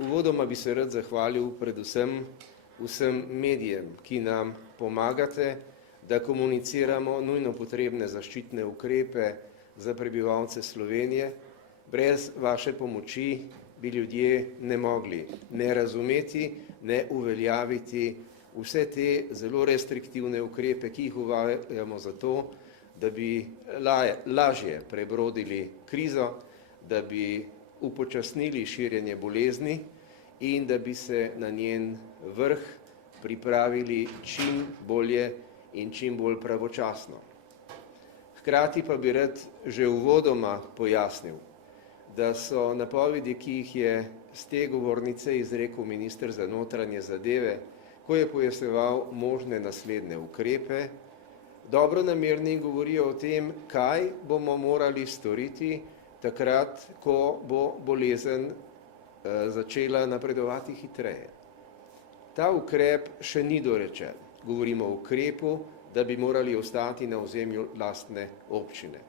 Uvodoma bi se rad zahvalil predvsem vsem medijem, ki nam pomagate, da komuniciramo nujno potrebne zaščitne ukrepe za prebivalce Slovenije. Brez vaše pomoči bi ljudje ne mogli ne razumeti, ne uveljaviti vse te zelo restriktivne ukrepe, ki jih uvajamo zato, da bi lažje prebrodili krizo, da bi upočasnili širjenje bolezni in da bi se na njen vrh pripravili čim bolje in čim bolj pravočasno. Hkrati pa bi rad že uvodoma pojasnil, da so napovedi, ki jih je z te govornice izrekel minister za notranje zadeve, ko je pojasnjeval možne naslednje ukrepe, dobronamerni in govorijo o tem, kaj bomo morali storiti takrat, ko bo bolezen začela napredovati hitreje. Ta ukrep še ni dorečen. Govorimo o ukrepu, da bi morali ostati na ozemlju lastne občine.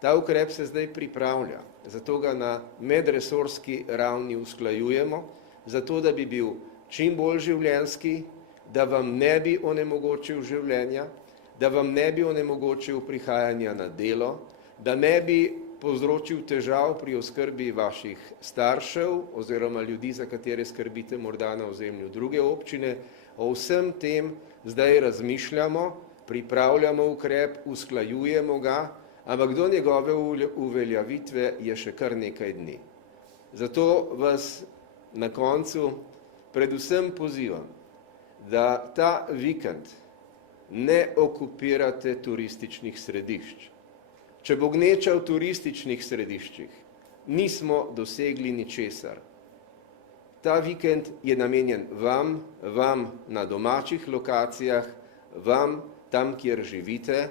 Ta ukrep se zdaj pripravlja, zato ga na medresorski ravni usklajujemo, zato da bi bil čim bolj življenjski, da vam ne bi onemogočil življenja, da vam ne bi onemogočil prihajanja na delo, da ne bi povzročil težav pri oskrbi vaših staršev oziroma ljudi, za katere skrbite morda na ozemlju druge občine. O vsem tem zdaj razmišljamo, pripravljamo ukrep, usklajujemo ga, ampak do njegove uveljavitve je še kar nekaj dni. Zato vas na koncu predvsem pozivam, da ta vikend ne okupirate turističnih središč. Če bo gneča v turističnih središčih, nismo dosegli ničesar. Ta vikend je namenjen vam na domačih lokacijah, vam tam, kjer živite.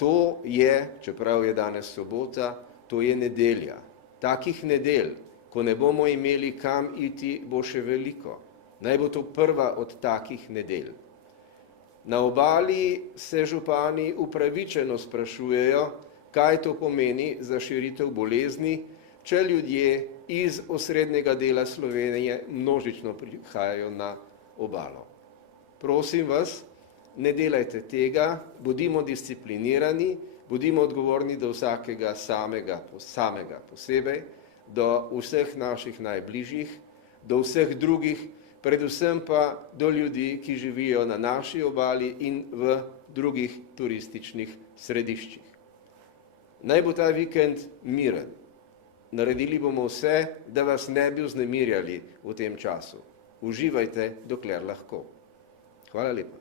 To je, čeprav je danes sobota, to je nedelja. Takih nedelj, ko ne bomo imeli kam iti, bo še veliko. Naj bo to prva od takih nedelj. Na obali se župani upravičeno sprašujejo, kaj to pomeni za širitev bolezni, če ljudje iz osrednjega dela Slovenije množično prihajajo na obalo. Prosim vas, ne delajte tega, bodimo disciplinirani, bodimo odgovorni do vsakega samega posebej, do vseh naših najbližjih, do vseh drugih, predvsem pa do ljudi, ki živijo na naši obali in v drugih turističnih središčih. Naj bo ta vikend miren. Naredili bomo vse, da vas ne bi vznemirjali v tem času. Uživajte, dokler lahko. Hvala lepa.